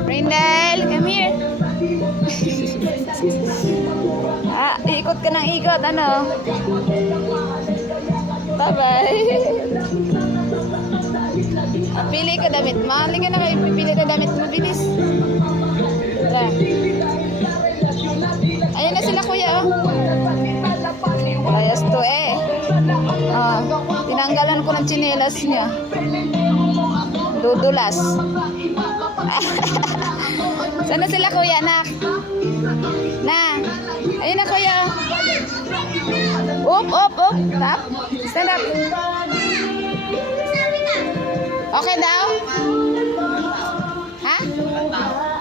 Brindle, come here. Ikot ka ng ikot, ano? Bye-bye. Pili ka damit mo. Halika na kayo, pipili na damit mo. Bilis. Tara. Ayan na sila, kuya, oh. Ayos to, eh. Tinanggalan ko ng tsinelas niya. Dudulas. Sana sila, kuya, anak? Na. Ayun na, kuya. Up, up, up. Tap. Stand up. Okay daw? Ha?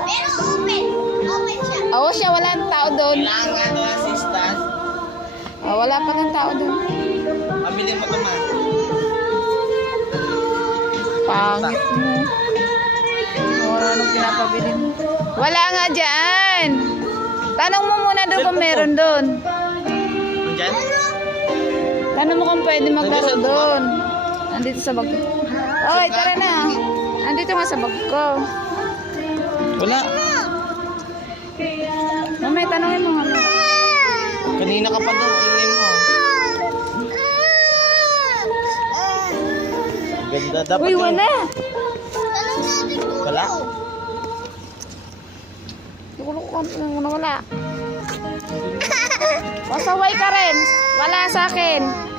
Pero open. Open siya. Oo siya, wala ng tao doon. Kailangan ng assistant. Wala pa ng tao doon. Pabili mo naman. Pangit mo. Wala nang pinapabili mo. Wala nga dyan. Tanong mo muna doon kung meron doon. Diyan? Tanong mo kung pwede maglaro doon. Nandito sa bag ko. Okay, tara na. Nandito nga sa bag ko. Wala. Mamaya, tanongin mo nga. Kanina ka pa doon. Ingay mo. Ganda. Dapat Uy, yung- wala. Tanong natin kung Wala? Wala. Pasaway ka rin. Wala sa akin.